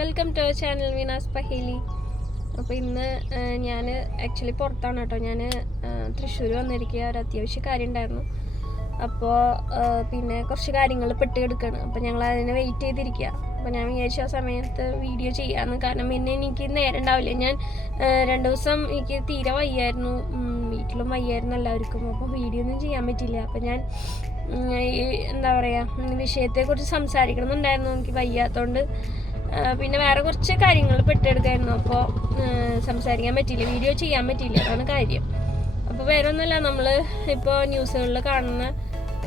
Welcome to channel Veena's പഹേലി. അപ്പോൾ ഇന്ന് ഞാൻ ആക്ച്വലി പുറത്താണ് കേട്ടോ. ഞാൻ തൃശ്ശൂർ വന്നിരിക്കുക, ഒരു അത്യാവശ്യ കാര്യം ഉണ്ടായിരുന്നു. അപ്പോൾ പിന്നെ കുറച്ച് കാര്യങ്ങൾ പെട്ടെടുക്കണം. അപ്പോൾ ഞങ്ങൾ അതിനെ വെയിറ്റ് ചെയ്തിരിക്കുക. അപ്പോൾ ഞാൻ വിചാരിച്ച ആ സമയത്ത് വീഡിയോ ചെയ്യാമെന്ന്. കാരണം പിന്നെ എനിക്ക് നേരം ഉണ്ടാവില്ല. ഞാൻ 2 ദിവസം എനിക്ക് തീരെ വയ്യായിരുന്നു, വീട്ടിലും വയ്യായിരുന്നു എല്ലാവർക്കും. അപ്പോൾ വീഡിയോ ഒന്നും ചെയ്യാൻ പറ്റില്ല. അപ്പോൾ ഞാൻ എന്താ പറയുക, വിഷയത്തെക്കുറിച്ച് സംസാരിക്കണമെന്നുണ്ടായിരുന്നു. എനിക്ക് വയ്യാത്തതുകൊണ്ട് പിന്നെ വേറെ കുറച്ച് കാര്യങ്ങൾ പെട്ടെടുക്കായിരുന്നു. അപ്പോൾ സംസാരിക്കാൻ പറ്റില്ല, വീഡിയോ ചെയ്യാൻ പറ്റില്ല, അതാണ് കാര്യം. അപ്പോൾ വേറെ ഒന്നുമല്ല, നമ്മൾ ഇപ്പോൾ ന്യൂസുകളിൽ കാണുന്ന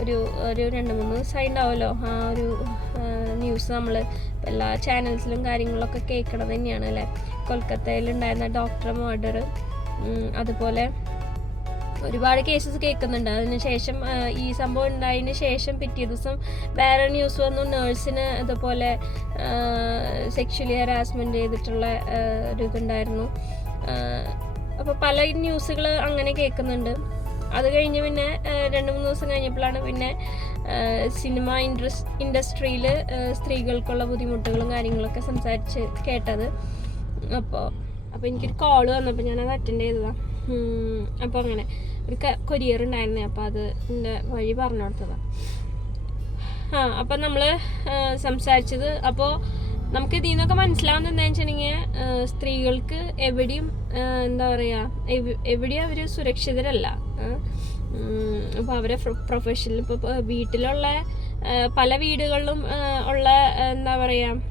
ഒരു 2-3 ദിവസമായി ഉണ്ടാവുമല്ലോ ആ ഒരു ന്യൂസ്. നമ്മൾ എല്ലാ ചാനൽസിലും കാര്യങ്ങളൊക്കെ കേൾക്കണത് തന്നെയാണ് അല്ലേ. കൊൽക്കത്തയിലുണ്ടായിരുന്ന ഡോക്ടർ മർഡർ, അതുപോലെ ഒരുപാട് കേസസ് കേൾക്കുന്നുണ്ട്. അതിനുശേഷം ഈ സംഭവം ഉണ്ടായതിന് ശേഷം പിറ്റേ ദിവസം വേറെ ന്യൂസ് വന്നു, നേഴ്സിന് ഇതുപോലെ സെക്ഷലി ഹറാസ്മെൻറ്റ് ചെയ്തിട്ടുള്ള ഒരു ഇതുണ്ടായിരുന്നു. അപ്പോൾ പല ന്യൂസുകൾ അങ്ങനെ കേൾക്കുന്നുണ്ട്. അത് കഴിഞ്ഞ് പിന്നെ 2-3 ദിവസം കഴിഞ്ഞപ്പോഴാണ് പിന്നെ സിനിമ ഇൻഡസ്ട്രിയിൽ സ്ത്രീകൾക്കുള്ള ബുദ്ധിമുട്ടുകളും കാര്യങ്ങളൊക്കെ സംസാരിച്ച് കേട്ടത്. അപ്പോൾ എനിക്കൊരു കോള് വന്നപ്പോൾ ഞാനത് അറ്റൻഡ് ചെയ്തതാണ്. അപ്പോൾ അങ്ങനെ ഒരു കൊരിയർ ഉണ്ടായിരുന്നേ, അപ്പോൾ അത് എൻ്റെ വഴി പറഞ്ഞു കൊടുത്തതാണ്. അപ്പം നമ്മൾ സംസാരിച്ചത്, അപ്പോൾ നമുക്ക് ഇതിൽ നിന്നൊക്കെ മനസ്സിലാവുന്നത് എന്താണെന്ന് വെച്ചിട്ടുണ്ടെങ്കിൽ സ്ത്രീകൾക്ക് എവിടെയും എന്താ പറയുക, എവിടെയും അവർ സുരക്ഷിതരല്ല. അപ്പോൾ അവരെ പ്രൊഫഷണൽ ഇപ്പോൾ വീട്ടിലുള്ള പല വീടുകളിലും ഉള്ള എന്താ പറയുക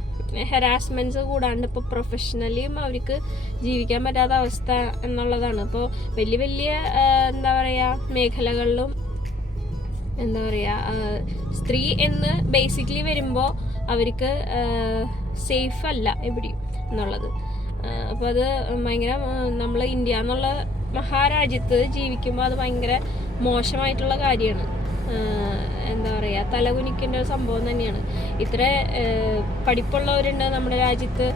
ഹെറാസ്മെൻറ്റ്സ് കൂടാണ്ട് ഇപ്പോൾ പ്രൊഫഷണലിയും അവർക്ക് ജീവിക്കാൻ പറ്റാത്ത അവസ്ഥ എന്നുള്ളതാണ്. ഇപ്പോൾ വലിയ വലിയ എന്താ പറയുക മേഖലകളിലും എന്താ പറയുക, സ്ത്രീ എന്ന് ബേസിക്കലി വരുമ്പോൾ അവർക്ക് സേഫ് അല്ല എവിടെയും എന്നുള്ളത്. അപ്പോൾ അത് ഭയങ്കര, നമ്മൾ ഇന്ത്യ എന്നുള്ള മഹാരാജ്യത്ത് ജീവിക്കുമ്പോൾ അത് ഭയങ്കര മോശമായിട്ടുള്ള കാര്യമാണ്. എന്താ പറയുക, തലകുനിക്കേണ്ട ഒരു സംഭവം തന്നെയാണ്. ഇത്ര പഠിപ്പുള്ളവരുണ്ട് നമ്മുടെ രാജ്യത്ത്.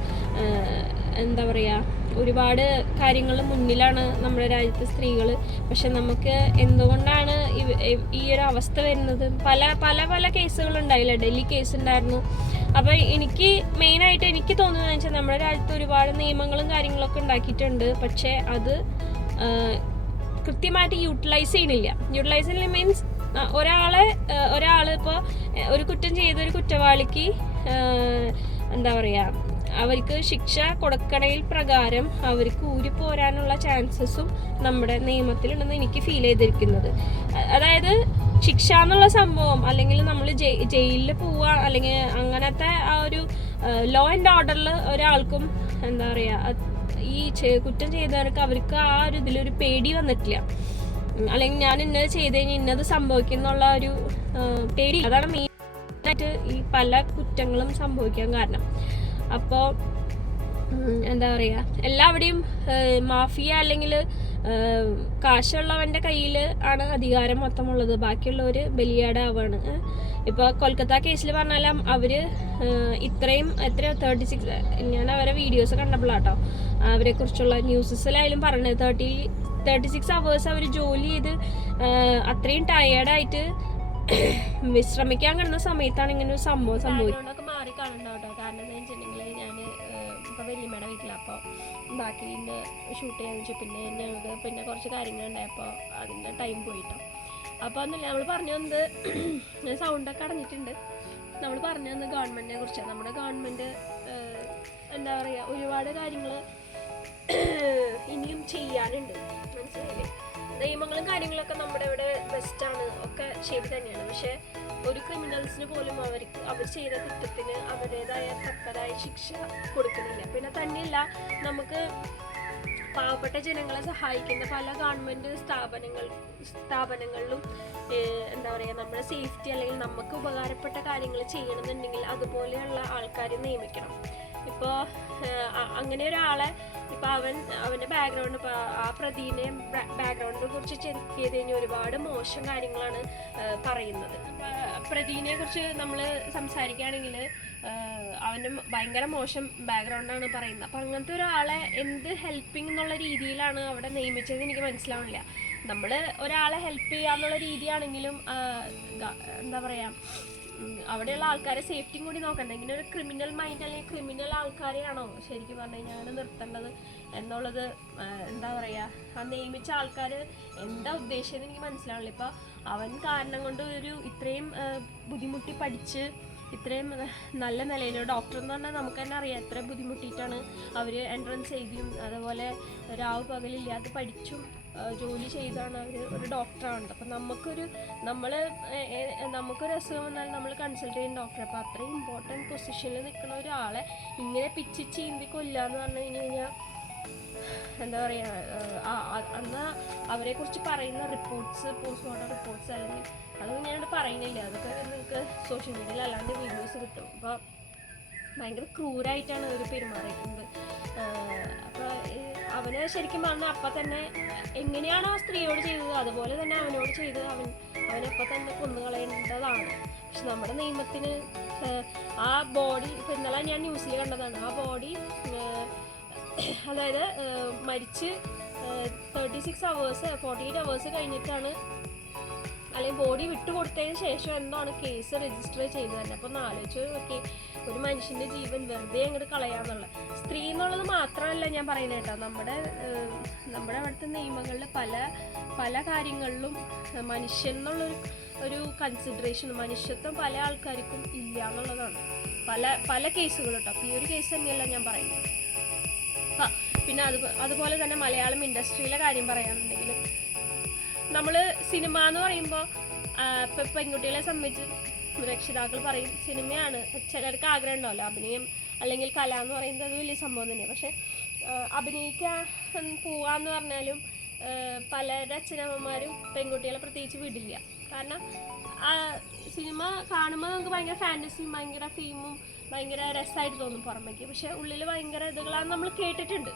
എന്താ പറയുക, ഒരുപാട് കാര്യങ്ങൾ മുന്നിലാണ് നമ്മുടെ രാജ്യത്തെ സ്ത്രീകൾ. പക്ഷെ നമുക്ക് എന്തുകൊണ്ടാണ് ഈ ഒരു അവസ്ഥ വരുന്നത്? പല പല പല കേസുകളുണ്ടായില്ല, ഡൽഹി കേസ് ഉണ്ടായിരുന്നു. അപ്പോൾ എനിക്ക് മെയിനായിട്ട് എനിക്ക് തോന്നുന്നതെന്ന് വെച്ചാൽ നമ്മുടെ രാജ്യത്ത് ഒരുപാട് നിയമങ്ങളും കാര്യങ്ങളൊക്കെ ഉണ്ടാക്കിയിട്ടുണ്ട്. പക്ഷേ അത് കൃത്യമായിട്ട് യൂട്ടിലൈസ് മീൻസ് ഒരാൾ ഇപ്പോൾ ഒരു കുറ്റം ചെയ്ത ഒരു കുറ്റവാളിക്ക് എന്താ പറയുക, അവർക്ക് ശിക്ഷ കൊടുക്കണയിൽ പ്രകാരം അവർക്ക് ഊരിപ്പോരാനുള്ള ചാൻസസും നമ്മുടെ നിയമത്തിലുണ്ടെന്ന് എനിക്ക് ഫീൽ ചെയ്തിരിക്കുന്നത്. അതായത് ശിക്ഷ എന്നുള്ള സംഭവം, അല്ലെങ്കിൽ നമ്മൾ ജയിലിൽ പോവുക, അല്ലെങ്കിൽ അങ്ങനത്തെ ആ ഒരു ലോ ആൻഡ് ഓർഡറിൽ ഒരാൾക്കും എന്താ പറയുക, ഈ കുറ്റം ചെയ്തവർക്ക് അവർക്ക് ആ ഒരു ഇതിലൊരു പേടി വന്നിട്ടില്ല. അല്ലെങ്കിൽ ഞാൻ ഇന്നത് ചെയ്ത് കഴിഞ്ഞാൽ ഇന്നത് സംഭവിക്കും എന്നുള്ള ഒരു പേടി, അതാണ് മെയിനായിട്ട് ഈ പല കുറ്റങ്ങളും സംഭവിക്കാൻ കാരണം. അപ്പോൾ എന്താ പറയുക, എല്ലാവിടെയും മാഫിയ അല്ലെങ്കിൽ കാശുള്ളവൻ്റെ കയ്യിൽ ആണ് അധികാരം മൊത്തമുള്ളത്, ബാക്കിയുള്ളവർ ബലിയാടാവാണ്. ഇപ്പോൾ കൊൽക്കത്ത കേസിൽ പറഞ്ഞാലും അവർ ഇത്രയും 36, ഞാൻ അവരെ വീഡിയോസ് കണ്ടപ്പോഴാട്ടോ അവരെക്കുറിച്ചുള്ള ന്യൂസസിലായാലും പറഞ്ഞത് 36 hours അവർ ജോലി ചെയ്ത് അത്രയും ടയേർഡായിട്ട് വിശ്രമിക്കാൻ കിടന്ന സമയത്താണ് ഇങ്ങനെ ഒരു സംഭവം സംഭവിക്കുന്നതൊക്കെ മാറി കാണണ്ട കേട്ടോ. കാരണം എന്താ വെച്ചിട്ടുണ്ടെങ്കിൽ ഞാൻ ഇപ്പോൾ വലിയമ്മയുടെ വീട്ടിലാണ്. അപ്പോൾ ബാക്കിൻ്റെ ഷൂട്ട് ചെയ്യാന്ന് വെച്ചാൽ പിന്നെ ഞങ്ങൾക്ക് പിന്നെ കുറച്ച് കാര്യങ്ങളുണ്ടായപ്പോൾ അതിൻ്റെ ടൈം പോയിട്ടോ. അപ്പോൾ ഒന്നുമില്ല, നമ്മൾ പറഞ്ഞു വന്നത് സൗണ്ടൊക്കെ അടഞ്ഞിട്ടുണ്ട്. നമ്മൾ പറഞ്ഞു വന്നത് ഗവൺമെൻറ്റിനെ കുറിച്ചാണ്. നമ്മുടെ ഗവൺമെൻറ് എന്താ പറയുക, ഒരുപാട് കാര്യങ്ങൾ ഇനിയും ചെയ്യാനുണ്ട്, മനസ്സിലായില്ലേ. നിയമങ്ങളും കാര്യങ്ങളൊക്കെ നമ്മുടെ ഇവിടെ ബെസ്റ്റാണ്, ഒക്കെ ശരി തന്നെയാണ്. പക്ഷേ ഒരു ക്രിമിനൽസിന് പോലും അവർ ചെയ്ത കുറ്റത്തിന് അവരുടേതായ തക്കതായ ശിക്ഷ കൊടുക്കുന്നില്ല. പിന്നെ തന്നെയല്ല, നമുക്ക് പാവപ്പെട്ട ജനങ്ങളെ സഹായിക്കുന്ന പല ഗവൺമെൻറ് സ്ഥാപനങ്ങളിലും എന്താ പറയുക, നമ്മുടെ സേഫ്റ്റി അല്ലെങ്കിൽ നമുക്ക് ഉപകാരപ്പെട്ട കാര്യങ്ങൾ ചെയ്യണമെന്നുണ്ടെങ്കിൽ അതുപോലെയുള്ള ആൾക്കാരെ നിയമിക്കണം. ഇപ്പോൾ അങ്ങനെ ഒരാളെ, ഇപ്പോൾ അവൻ്റെ ബാക്ക്ഗ്രൗണ്ട്, ഇപ്പോൾ ആ പ്രതിനെ ബാക്ക്ഗ്രൗണ്ടിനെ കുറിച്ച് ചെക്ക് ചെയ്ത് കഴിഞ്ഞാൽ ഒരുപാട് മോശം കാര്യങ്ങളാണ് പറയുന്നത്. പ്രതിനെ കുറിച്ച് നമ്മൾ സംസാരിക്കുകയാണെങ്കിൽ അവൻ്റെ ഭയങ്കര മോശം ബാക്ക്ഗ്രൗണ്ടാണ് പറയുന്നത്. അപ്പം അങ്ങനത്തെ ഒരാളെ എന്ത് ഹെൽപ്പിംഗ് എന്നുള്ള രീതിയിലാണ് അവിടെ നിയമിച്ചത് എനിക്ക് മനസ്സിലാവണില്ല. നമ്മൾ ഒരാളെ ഹെൽപ്പ് ചെയ്യാന്നുള്ള രീതിയാണെങ്കിലും എന്താ പറയുക, അവിടെയുള്ള ആൾക്കാരെ സേഫ്റ്റിയും കൂടി നോക്കണ്ടേ. ഇങ്ങനെ ഒരു ക്രിമിനൽ മൈൻഡ് അല്ലെങ്കിൽ ക്രിമിനൽ ആൾക്കാരെയാണോ ശരിക്കും പറഞ്ഞു കഴിഞ്ഞാൽ അങ്ങനെ നിർത്തേണ്ടത് എന്നുള്ളത് എന്താ പറയുക, ആ നിയമിച്ച ആൾക്കാർ എന്താ ഉദ്ദേശിച്ചതെന്ന് എനിക്ക് മനസ്സിലാവില്ല. ഇപ്പോൾ അവൻ കാരണം കൊണ്ട് ഇത്രയും ബുദ്ധിമുട്ടി പഠിച്ച് ഇത്രയും നല്ല നിലയിൽ ഡോക്ടർ എന്ന് പറഞ്ഞാൽ നമുക്ക് തന്നെ അറിയാം എത്ര ബുദ്ധിമുട്ടിയിട്ടാണ് അവർ എൻട്രൻസ് എഴുതിയും അതുപോലെ രാവ് പകലില്ലാതെ പഠിച്ചും ജോലി ചെയ്താണ് അവർ ഒരു ഡോക്ടറാണ്. അപ്പം നമുക്കൊരു അസുഖം വന്നാൽ നമ്മൾ കൺസൾട്ട് ചെയ്യുന്ന ഡോക്ടർ. അപ്പോൾ അത്രയും ഇമ്പോർട്ടൻറ്റ് പൊസിഷനിൽ നിൽക്കുന്ന ഒരാളെ ഇങ്ങനെ പിച്ചി ചീന്തി കൊല്ലുക എന്ന് പറഞ്ഞു കഴിഞ്ഞാൽ എന്താ പറയുക, അന്ന് അവരെക്കുറിച്ച് പറയുന്ന റിപ്പോർട്ട്സ്, പോസ്റ്റ്മോർട്ടം റിപ്പോർട്ട്സ് അല്ലെങ്കിൽ അതൊന്നും ഞാനിവിടെ പറയുന്നില്ല, അതൊക്കെ നിങ്ങൾക്ക് സോഷ്യൽ മീഡിയയിൽ അല്ലാണ്ട് വീഡിയോസ് കിട്ടും. അപ്പോൾ ഭയങ്കര ക്രൂരായിട്ടാണ് അവർ പെരുമാറിയിരിക്കുന്നത്. അപ്പോൾ അവന് ശരിക്കും പറഞ്ഞാൽ അപ്പം തന്നെ എങ്ങനെയാണോ ആ സ്ത്രീയോട് ചെയ്തത് അതുപോലെ തന്നെ അവനോട് ചെയ്ത് അവനപ്പം തന്നെ കൊന്നുകളയേണ്ടതാണ്. പക്ഷെ നമ്മുടെ നിയമത്തിന് ആ ബോഡി, ഇപ്പം ഇന്നലെ ഞാൻ ന്യൂസിൽ കണ്ടതാണ്, ആ ബോഡി അതായത് മരിച്ച് 36 hours 48 hours കഴിഞ്ഞിട്ടാണ്, അല്ലെങ്കിൽ ബോഡി വിട്ടുകൊടുത്തതിന് ശേഷം എന്താണ് കേസ് രജിസ്റ്റർ ചെയ്തത് തന്നെ. അപ്പോൾ ഒന്ന് ആലോചിച്ച് നോക്കി, ഒരു മനുഷ്യൻ്റെ ജീവൻ വെറുതെ അങ്ങോട്ട് കളയാന്നുള്ള. സ്ത്രീ എന്നുള്ളത് മാത്രമല്ല ഞാൻ പറയുന്നത് കേട്ടോ, നമ്മുടെ അവിടുത്തെ നിയമങ്ങളിൽ പല കാര്യങ്ങളിലും മനുഷ്യൻ എന്നുള്ളൊരു കൺസിഡറേഷൻ, മനുഷ്യത്വം പല ആൾക്കാർക്കും ഇല്ല എന്നുള്ളതാണ് പല കേസുകൾ കേട്ടോ. അപ്പോൾ ഈ ഒരു കേസ് തന്നെയല്ല ഞാൻ പറയുന്നത്. പിന്നെ അതുപോലെ തന്നെ മലയാളം ഇൻഡസ്ട്രിയിലെ കാര്യം പറയാനുണ്ടെങ്കിൽ, നമ്മൾ സിനിമ എന്ന് പറയുമ്പോൾ ഇപ്പം പെൺകുട്ടികളെ സംബന്ധിച്ച് രക്ഷിതാക്കൾ പറയും സിനിമയാണ്, ചിലർക്ക് ആഗ്രഹം ഉണ്ടാവില്ല അഭിനയം അല്ലെങ്കിൽ കല എന്ന് പറയുന്നത് അത് വലിയ സംഭവം തന്നെയാണ്. പക്ഷെ അഭിനയിക്കാൻ പോവാന്ന് പറഞ്ഞാലും പലരുടെ അച്ഛനമ്മമാരും പെൺകുട്ടികളെ പ്രത്യേകിച്ച് വിടില്ല. കാരണം സിനിമ കാണുമ്പോൾ നമുക്ക് ഭയങ്കര ഫാൻറ്റസിയും ഭയങ്കര ഫീമും ഭയങ്കര രസമായിട്ട് തോന്നും പുറമേക്ക്, പക്ഷെ ഉള്ളിൽ ഭയങ്കര ഇതുകളാണ് നമ്മൾ കേട്ടിട്ടുണ്ട്.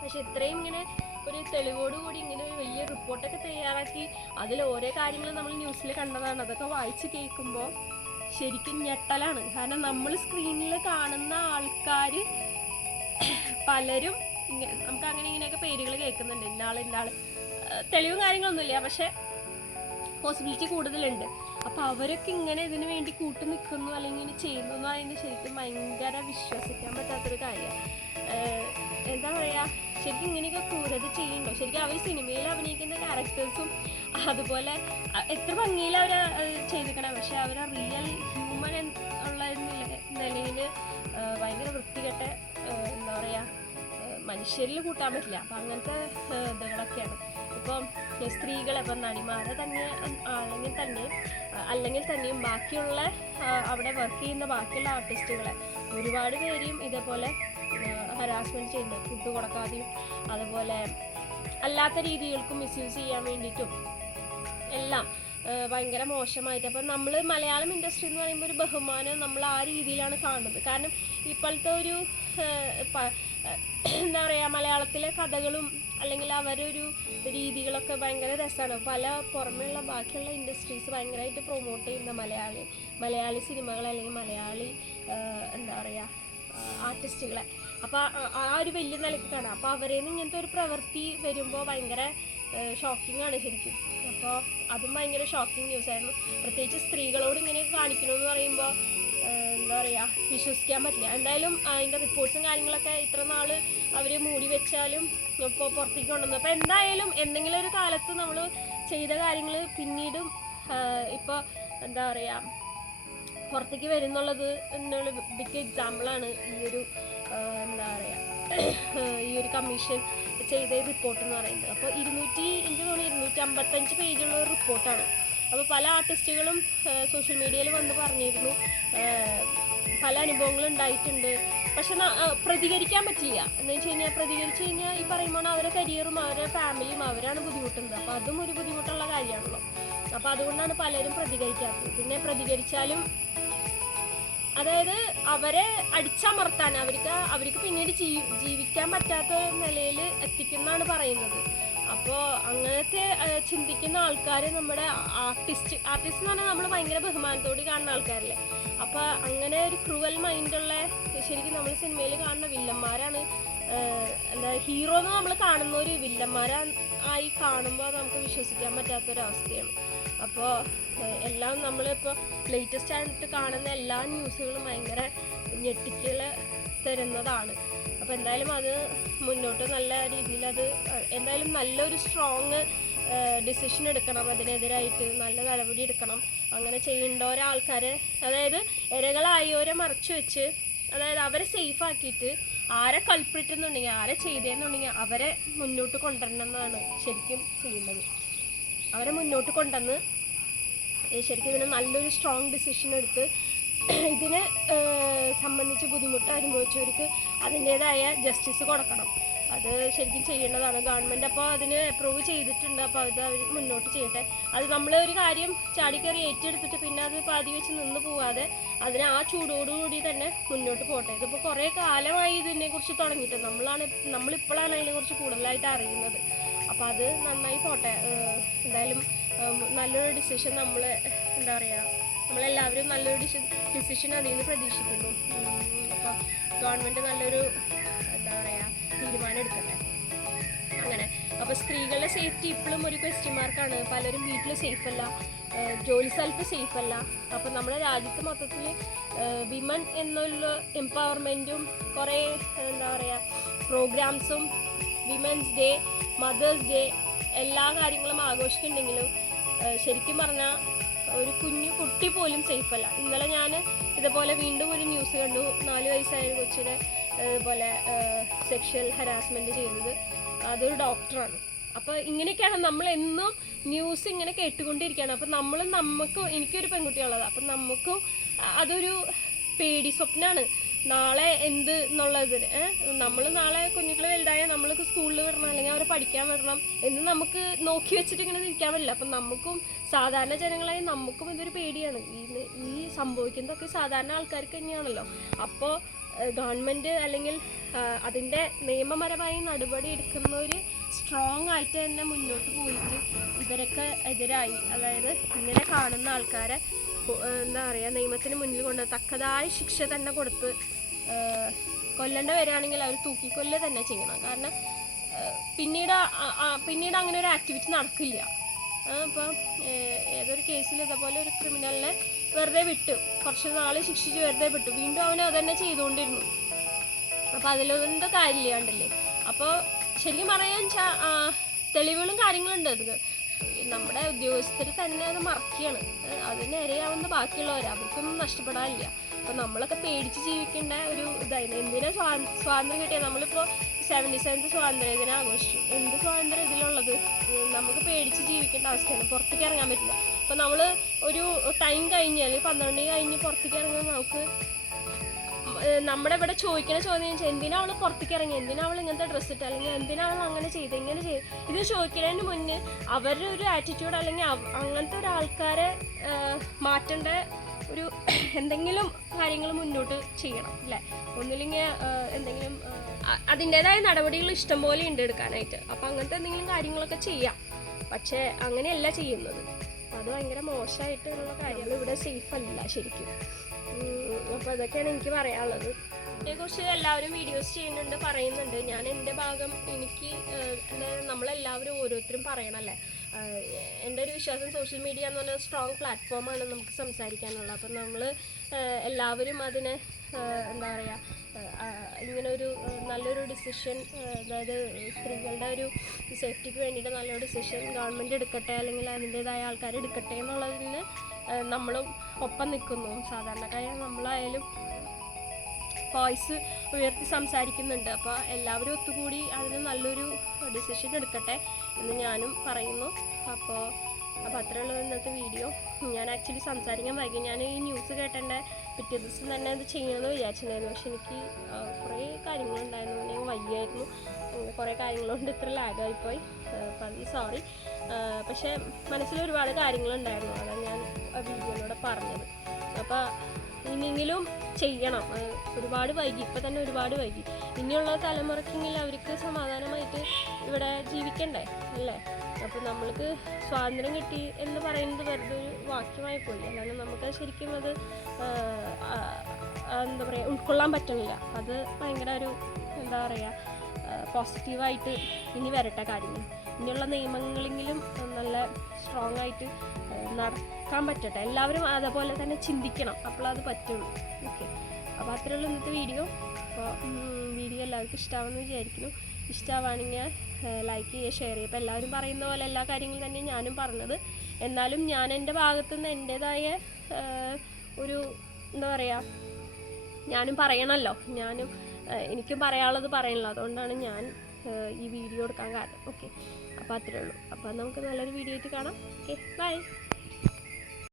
പക്ഷെ ഇത്രയും ഇങ്ങനെ ഒരു തെളിവോടുകൂടി ഇങ്ങനെ ഒരു വലിയ റിപ്പോർട്ടൊക്കെ തയ്യാറാക്കി അതിൽ ഓരോ കാര്യങ്ങൾ നമ്മൾ ന്യൂസിൽ കണ്ടതാണ്. അതൊക്കെ വായിച്ച് കേൾക്കുമ്പോൾ ശരിക്കും ഞെട്ടലാണ്. കാരണം നമ്മൾ സ്ക്രീനിൽ കാണുന്ന ആൾക്കാർ പലരും നമുക്ക് അങ്ങനെ ഇങ്ങനെയൊക്കെ പേരുകൾ കേൾക്കുന്നുണ്ട്, ഇന്നാൾ തെളിവും കാര്യങ്ങളൊന്നുമില്ല, പക്ഷെ പോസിബിലിറ്റി കൂടുതലുണ്ട്. അപ്പോൾ അവരൊക്കെ ഇങ്ങനെ ഇതിനു വേണ്ടി കൂട്ടു നിൽക്കുന്നു അല്ലെങ്കിൽ ഇങ്ങനെ ചെയ്യുന്നു എന്ന് പറയുന്നത് ശരിക്കും ഭയങ്കര വിശ്വസിക്കാൻ പറ്റാത്തൊരു കാര്യമാണ്. എന്താ പറയുക, ശരിക്കും ഇങ്ങനെയൊക്കെ ക്രൂരത ചെയ്യുന്നുണ്ടോ? ശരിക്കും അവർ സിനിമയിൽ അഭിനയിക്കുന്ന ക്യാരക്ടേഴ്സും അതുപോലെ എത്ര ഭംഗിയിൽ അവർ ചെയ്തിരിക്കണം, പക്ഷെ അവരെ റിയൽ ഹ്യൂമൻ ഉള്ള നിലയിൽ ഭയങ്കര വൃത്തികെട്ട എന്താ പറയുക മനുഷ്യരിൽ കൂട്ടാൻ പറ്റില്ല. അപ്പം അങ്ങനത്തെ ഇതുകളൊക്കെയാണ്. ഇപ്പം സ്ത്രീകളെ, ഇപ്പം നടിമാരെ തന്നെ അല്ലെങ്കിൽ തന്നെയും ബാക്കിയുള്ള അവിടെ വർക്ക് ചെയ്യുന്ന ബാക്കിയുള്ള ആർട്ടിസ്റ്റുകളെ ഒരുപാട് പേരെയും ഇതേപോലെ ഹരാസ്മെൻറ്റ് ചെയ്യുന്നത്, ഫുഡ് കൊടുക്കാതെയും അതുപോലെ അല്ലാത്ത രീതികൾക്കും മിസ്യൂസ് ചെയ്യാൻ വേണ്ടിയിട്ടും എല്ലാം ഭയങ്കര മോശമായിട്ട്. അപ്പം നമ്മൾ മലയാളം ഇൻഡസ്ട്രി എന്ന് പറയുമ്പോൾ ഒരു ബഹുമാനം നമ്മൾ ആ രീതിയിലാണ് കാണുന്നത്. കാരണം ഇപ്പോഴത്തെ ഒരു എന്താ പറയുക, മലയാളത്തിലെ കഥകളും അല്ലെങ്കിൽ അവരൊരു രീതികളൊക്കെ ഭയങ്കര രസമാണ്. പല പുറമെയുള്ള ബാക്കിയുള്ള ഇൻഡസ്ട്രീസ് ഭയങ്കരമായിട്ട് പ്രൊമോട്ട് ചെയ്യുന്ന മലയാളി സിനിമകൾ അല്ലെങ്കിൽ മലയാളി എന്താ പറയുക ആർട്ടിസ്റ്റുകളെ. അപ്പോൾ ആ ഒരു വലിയ നിലയ്ക്ക് കാണാം. അപ്പോൾ അവരിൽ നിന്ന് ഇങ്ങനത്തെ ഒരു പ്രവൃത്തി വരുമ്പോൾ ഭയങ്കര ഷോക്കിംഗ് ആണ് ശരിക്കും. അപ്പോൾ അതും ഭയങ്കര ഷോക്കിംഗ് ന്യൂസായിരുന്നു. പ്രത്യേകിച്ച് സ്ത്രീകളോട് ഇങ്ങനെയൊക്കെ കാണിക്കണമെന്ന് പറയുമ്പോൾ എന്താ പറയുക, വിശ്വസിക്കാൻ പറ്റില്ല. എന്തായാലും അതിൻ്റെ റിപ്പോർട്ട്സും കാര്യങ്ങളൊക്കെ ഇത്ര നാൾ അവർ മൂടി വെച്ചാലും ഇപ്പോൾ പുറത്തേക്ക് കൊണ്ടുവന്നു. അപ്പോൾ എന്തായാലും എന്തെങ്കിലും ഒരു കാലത്ത് നമ്മൾ ചെയ്ത കാര്യങ്ങൾ പിന്നീടും ഇപ്പോൾ എന്താ പറയുക പുറത്തേക്ക് വരുന്നുള്ളത് എന്നുള്ള ബിഗ് എക്സാമ്പിളാണ് ഈ ഒരു എന്താ പറയുക ഈ ഒരു കമ്മീഷൻ ചെയ്ത റിപ്പോർട്ട് എന്ന് പറയുന്നത്. അപ്പോൾ എനിക്ക് തോന്നുന്നു 255 പേജുള്ള ഒരു റിപ്പോർട്ടാണ്. അപ്പോൾ പല ആർട്ടിസ്റ്റുകളും സോഷ്യൽ മീഡിയയിൽ വന്ന് പറഞ്ഞിരുന്നു പല അനുഭവങ്ങളും ഉണ്ടായിട്ടുണ്ട്. പക്ഷെ പ്രതികരിക്കാൻ പറ്റില്ല. എന്ന് വെച്ച് കഴിഞ്ഞാൽ പ്രതികരിച്ച് കഴിഞ്ഞാൽ ഈ പറയുമ്പോൾ അവരുടെ കരിയറും അവരുടെ ഫാമിലിയും അവരാണ് ബുദ്ധിമുട്ടുന്നത്. അപ്പോൾ അതും ഒരു ബുദ്ധിമുട്ടുള്ള കാര്യമാണല്ലോ. അപ്പോൾ അതുകൊണ്ടാണ് പലരും പ്രതികരിക്കാത്തത്. പിന്നെ പ്രതികരിച്ചാലും അതായത് അവരെ അടിച്ചമർത്താൻ അവർക്ക് പിന്നീട് ജീവിക്കാൻ പറ്റാത്ത നിലയിൽ എത്തിക്കുന്നതാണ് പറയുന്നത്. അപ്പോൾ അങ്ങനത്തെ ചിന്തിക്കുന്ന ആൾക്കാർ നമ്മുടെ ആർട്ടിസ്റ്റ് എന്ന് പറഞ്ഞാൽ നമ്മൾ ഭയങ്കര ബഹുമാനത്തോടെ കാണുന്ന ആൾക്കാരല്ലേ. അപ്പോൾ അങ്ങനെ ഒരു ക്രൂവൽ മൈൻഡുള്ള ശരിക്കും നമ്മൾ സിനിമയിൽ കാണുന്ന വില്ലന്മാരാണ്. എന്താ ഹീറോ എന്ന് നമ്മൾ കാണുന്ന ഒരു വില്ലന്മാരായി കാണുമ്പോൾ നമുക്ക് വിശ്വസിക്കാൻ പറ്റാത്തൊരവസ്ഥയാണ്. അപ്പോൾ എല്ലാം നമ്മളിപ്പോൾ ലേറ്റസ്റ്റ് ആയിട്ട് കാണുന്ന എല്ലാ ന്യൂസുകളും ഭയങ്കര ഞെട്ടിക്കൽ തരുന്നതാണ്. അപ്പോൾ എന്തായാലും അത് മുന്നോട്ട് നല്ല രീതിയിൽ അത് എന്തായാലും നല്ലൊരു സ്ട്രോങ് ഡിസിഷൻ എടുക്കണം, അതിനെതിരായിട്ട് നല്ല നടപടി എടുക്കണം. അങ്ങനെ ചെയ്യേണ്ട ഒരാൾക്കാരെ, അതായത് ഇരകളായവരെ മറച്ചു വെച്ച്, അതായത് അവരെ സേഫ് ആക്കിയിട്ട് ആരെ കൾപ്രിറ്റ് എന്നുണ്ടെങ്കിൽ, ആരെ ചെയ്തതെന്നുണ്ടെങ്കിൽ അവരെ മുന്നോട്ട് കൊണ്ടുവരണം എന്നാണ് ശരിക്കും ചെയ്യേണ്ടത്. അവരെ മുന്നോട്ട് കൊണ്ടുവന്ന് ശരിക്കും ഇതിന് നല്ലൊരു സ്ട്രോങ് ഡിസിഷൻ എടുത്ത് ഇതിനെ സംബന്ധിച്ച് ബുദ്ധിമുട്ട് അനുഭവിച്ചവർക്ക് അതിൻ്റേതായ ജസ്റ്റിസ് കൊടുക്കണം. അത് ശരിക്കും ചെയ്യേണ്ടതാണ് ഗവൺമെൻറ്. അപ്പോൾ അതിന് അപ്രൂവ് ചെയ്തിട്ടുണ്ട്. അപ്പോൾ അത് അവർ മുന്നോട്ട് ചെയ്യട്ടെ. അത് നമ്മൾ ഒരു കാര്യം ചാടിക്കറി ഏറ്റെടുത്തിട്ട് പിന്നെ അത് പാതി വെച്ച് നിന്ന് പോവാതെ അതിന് ആ ചൂടോടുകൂടി തന്നെ മുന്നോട്ട് പോട്ടെ. ഇതിപ്പോൾ കുറേ കാലമായി ഇതിനെക്കുറിച്ച് തുടങ്ങിയിട്ട്, നമ്മളിപ്പോഴാണ് അതിനെക്കുറിച്ച് കൂടുതലായിട്ട് അറിയുന്നത്. അപ്പോൾ അത് നന്നായി പോട്ടെ. എന്തായാലും നല്ലൊരു ഡിസിഷൻ എന്താ പറയുക, നമ്മളെല്ലാവരും നല്ലൊരു ഡിസിഷൻ അതിൽ നിന്ന് പ്രതീക്ഷിക്കുന്നു. അപ്പോൾ ഗവൺമെൻറ് നല്ലൊരു എന്താ പറയുക തീരുമാനം എടുക്കട്ടെ. അങ്ങനെ അപ്പോൾ സ്ത്രീകളുടെ സേഫ്റ്റി ഇപ്പോഴും ഒരു ക്വസ്റ്റ്യൻ മാർക്കാണ്. പലരും വീട്ടിൽ സേഫല്ല, ജോലി സ്ഥലത്ത് സേഫല്ല. അപ്പോൾ നമ്മുടെ രാജ്യത്ത് മൊത്തത്തിൽ വിമൻ എന്നുള്ള എംപവർമെൻറ്റും കുറേ എന്താ പറയുക പ്രോഗ്രാംസും, വിമൻസ് ഡേ, മദേഴ്സ് ഡേ, എല്ലാ കാര്യങ്ങളും ആഘോഷിക്കുന്നുണ്ടെങ്കിലും ശരിക്കും പറഞ്ഞാൽ ഒരു കുട്ടി പോലും സേഫല്ല. ഇന്നലെ ഞാൻ ഇതുപോലെ വീണ്ടും ഒരു ന്യൂസ് കണ്ടു. 4 വയസ്സായ കൊച്ചിനെ ഇതുപോലെ സെക്ഷൽ ഹരാസ്മെൻറ്റ് ചെയ്തത്. അതൊരു ഡോക്ടറാണ്. അപ്പോൾ ഇങ്ങനെയൊക്കെയാണ് നമ്മളെന്നും ന്യൂസ് ഇങ്ങനെ കേട്ടുകൊണ്ടിരിക്കുകയാണ്. അപ്പോൾ നമുക്ക് എനിക്കൊരു പെൺകുട്ടിയുള്ളത്. അപ്പം നമുക്കും അതൊരു പേടി സ്വപ്നമാണ്. നാളെ എന്ത് എന്നുള്ളത്, നമ്മൾ നാളെ കുഞ്ഞുങ്ങൾ വലുതായ നമ്മൾക്ക് സ്കൂളിൽ വിടണം, അല്ലെങ്കിൽ അവരെ പഠിക്കാൻ വിടണം എന്ന് നമുക്ക് നോക്കി വെച്ചിട്ട് ഇങ്ങനെ ഇരിക്കാൻ പറ്റില്ല. അപ്പം നമുക്കും സാധാരണ ജനങ്ങളായി നമുക്കും ഇതൊരു പേടിയാണ്. ഈ സംഭവിക്കുന്നതൊക്കെ സാധാരണ ആൾക്കാർക്ക് തന്നെയാണല്ലോ. അപ്പോൾ ഗവൺമെൻറ് അല്ലെങ്കിൽ അതിൻ്റെ നിയമപരമായി നടപടി എടുക്കുന്ന ഒരു സ്ട്രോങ് ആയിട്ട് തന്നെ മുന്നോട്ട് പോയിട്ട് ഇവരൊക്കെ എതിരായി, അതായത് ഇങ്ങനെ കാണുന്ന ആൾക്കാരെ എന്താ പറയുക നിയമത്തിന് മുന്നിൽ കൊണ്ട് തക്കതായ ശിക്ഷ തന്നെ കൊടുത്ത് കൊല്ലേണ്ട വരികയാണെങ്കിൽ അവർ തൂക്കിക്കൊല്ലുക തന്നെ ചെയ്യണം. കാരണം പിന്നീട് അങ്ങനെ ഒരു ആക്ടിവിറ്റി നടക്കില്ല. ഇപ്പം ഏതൊരു കേസിൽ ഇതേപോലെ ഒരു ക്രിമിനലിനെ വെറുതെ വിട്ടു, കുറച്ച് നാൾ ശിക്ഷിച്ച് വെറുതെ വിട്ടു, വീണ്ടും അവൻ അതന്നെ ചെയ്തുകൊണ്ടിരുന്നു. അപ്പോൾ അതിലൊന്നും കാര്യമില്ലാണ്ടല്ലേ. അപ്പോൾ ശരിക്കും പറയാൻ തെളിവുകളും കാര്യങ്ങളുണ്ട്. അത് നമ്മുടെ ഉദ്യോഗസ്ഥർ തന്നെ അത് മറക്കുകയാണ്. അതിന് ഇരയാവുന്ന ബാക്കിയുള്ളവർ, അവർക്കൊന്നും നഷ്ടപ്പെടാനില്ല. അപ്പോൾ നമ്മളൊക്കെ പേടിച്ച് ജീവിക്കേണ്ട ഒരു ഇതായിരുന്നു. എന്തിനാ സ്വാതന്ത്ര്യം കിട്ടിയാൽ നമ്മളിപ്പോൾ 77th സ്വാതന്ത്ര്യ ദിനം ആഘോഷിച്ചു. എന്ത് സ്വാതന്ത്ര്യം ഇതിലുള്ളത്? നമുക്ക് പേടിച്ച് ജീവിക്കേണ്ട അവസ്ഥയാണ്. പുറത്തേക്ക് ഇറങ്ങാൻ പറ്റില്ല. അപ്പോൾ നമ്മൾ ഒരു ടൈം കഴിഞ്ഞാൽ 12 മണി കഴിഞ്ഞ് പുറത്തേക്ക് ഇറങ്ങാൻ നമുക്ക് നമ്മുടെ ഇവിടെ ചോദിക്കണ ചോദ്യം വെച്ചാൽ എന്തിനാ അവൾ പുറത്തേക്ക് ഇറങ്ങി, എന്തിനാ അവൾ ഇങ്ങനത്തെ ഡ്രസ്സ് ഇട്ട്, അല്ലെങ്കിൽ എന്തിനാ അവൾ അങ്ങനെ ചെയ്ത്, ഇങ്ങനെ ചെയ്ത്. ഇത് ചോദിക്കുന്നതിന് മുന്നേ അവരുടെ ഒരു ആറ്റിറ്റ്യൂഡ് അല്ലെങ്കിൽ അങ്ങനത്തെ ഒരാൾക്കാരെ മാറ്റേണ്ട ഒരു എന്തെങ്കിലും കാര്യങ്ങൾ മുന്നോട്ട് ചെയ്യണം അല്ലേ. ഒന്നില്ലെങ്കിൽ എന്തെങ്കിലും അതിൻ്റെതായ നടപടികൾ ഇഷ്ടംപോലെ ഉണ്ട് എടുക്കാനായിട്ട്. അപ്പം അങ്ങനത്തെ എന്തെങ്കിലും കാര്യങ്ങളൊക്കെ ചെയ്യാം. പക്ഷേ അങ്ങനെയല്ല ചെയ്യുന്നത്. അത് ഭയങ്കര മോശമായിട്ടുള്ള കാര്യങ്ങൾ. ഇവിടെ സേഫ് അല്ല ശരിക്കും. അപ്പോൾ അതൊക്കെയാണ് എനിക്ക് പറയാനുള്ളത്. ഇതിനെക്കുറിച്ച് എല്ലാവരും വീഡിയോസ് ചെയ്യുന്നുണ്ട്, പറയുന്നുണ്ട്. ഞാൻ എൻ്റെ ഭാഗം നമ്മളെല്ലാവരും ഓരോരുത്തരും പറയണമല്ലേ. എൻ്റെ ഒരു വിശ്വാസം സോഷ്യൽ മീഡിയ എന്ന് പറഞ്ഞാൽ സ്ട്രോങ് പ്ലാറ്റ്ഫോമാണ് നമുക്ക് സംസാരിക്കാനുള്ളത്. അപ്പം നമ്മൾ എല്ലാവരും അതിനെ എന്താ പറയുക ഇങ്ങനൊരു നല്ലൊരു ഡിസിഷൻ, അതായത് സ്ത്രീകളുടെ ഒരു സേഫ്റ്റിക്ക് വേണ്ടിയിട്ട് നല്ലൊരു ഡിസിഷൻ ഗവൺമെൻറ് എടുക്കട്ടെ, അല്ലെങ്കിൽ അതിൻ്റേതായ ആൾക്കാർ എടുക്കട്ടെ എന്നുള്ളതിന് നമ്മളും ഒപ്പം നിൽക്കുന്നു. സാധാരണക്കാരായ നമ്മളായാലും വോയിസ് ഉയർത്തി സംസാരിക്കുന്നുണ്ട്. അപ്പോൾ എല്ലാവരും ഒത്തുകൂടി അതിന് നല്ലൊരു ഡിസിഷൻ എടുക്കട്ടെ എന്ന് ഞാനും പറയുന്നു. അപ്പോൾ അത്രയുള്ള ഇന്നത്തെ വീഡിയോ. ഞാൻ ആക്ച്വലി സംസാരിക്കാൻ വൈകി. ഞാൻ ഈ ന്യൂസ് കേട്ടെൻ്റെ പിറ്റേ ദിവസം തന്നെ ഇത് ചെയ്യണമെന്ന് വിചാരിച്ചിട്ടുണ്ടായിരുന്നു. പക്ഷെ എനിക്ക് കുറേ കാര്യങ്ങളുണ്ടായിരുന്നു, ഞാൻ വയ്യായിരുന്നു. കുറേ കാര്യങ്ങളുണ്ട് ഇത്ര ലാഗായിപ്പോയി. അപ്പം സോറി. പക്ഷേ മനസ്സിൽ ഒരുപാട് കാര്യങ്ങളുണ്ടായിരുന്നു. അതാണ് ഞാൻ വീഡിയോയിലൂടെ പറഞ്ഞത്. അപ്പോൾ ഇനിയെങ്കിലും ചെയ്യണം. ഒരുപാട് വൈകി, ഇപ്പം തന്നെ ഒരുപാട് വൈകി. ഇനിയുള്ള തലമുറയ്ക്കെങ്കിലും അവർക്ക് സമാധാനമായിട്ട് ഇവിടെ ജീവിക്കണ്ടേ അല്ലേ? അപ്പോൾ നമ്മൾക്ക് സ്വാതന്ത്ര്യം കിട്ടി എന്ന് പറയുന്നത് വെറുതെ ഒരു വാക്യമായി പോയി. അല്ലാതെ നമുക്കത് ശരിക്കും അത് എന്താ പറയുക ഉൾക്കൊള്ളാൻ പറ്റുന്നില്ല. അത് ഭയങ്കര ഒരു എന്താ പറയുക പോസിറ്റീവായിട്ട് ഇനി വരട്ടെ കാര്യങ്ങൾ. ഇനിയുള്ള നിയമങ്ങളെങ്കിലും നല്ല സ്ട്രോങ് ആയിട്ട് നടക്കാൻ പറ്റട്ടെ. എല്ലാവരും അതേപോലെ തന്നെ ചിന്തിക്കണം, അപ്പോഴത് പറ്റുള്ളൂ. ഓക്കെ, അപ്പോൾ അത്രയുള്ള ഇന്നത്തെ വീഡിയോ. അപ്പോൾ വീഡിയോ എല്ലാവർക്കും ഇഷ്ടമാവുമെന്ന് വിചാരിക്കുന്നു. ഇഷ്ടമാവുകയാണെങ്കിൽ ലൈക്ക് ചെയ്യുക, ഷെയർ ചെയ്യുക. അപ്പോൾ എല്ലാവരും പറയുന്ന പോലെ എല്ലാ കാര്യങ്ങളും തന്നെ ഞാനും പറഞ്ഞത്. എന്നാലും ഞാൻ എൻ്റെ ഭാഗത്തുനിന്ന് എൻ്റേതായ ഒരു എന്താ പറയുക ഞാനും പറയണമല്ലോ, എനിക്കും പറയാനുള്ളത് പറയണല്ലോ. അതുകൊണ്ടാണ് ഞാൻ ഈ വീഡിയോ എടുക്കാൻ കാരണം. ഓക്കെ, അപ്പോൾ അത്രേ ഉള്ളൂ. അപ്പോൾ നമുക്ക് നല്ലൊരു വീഡിയോ ആയിട്ട് കാണാം. Okay, by.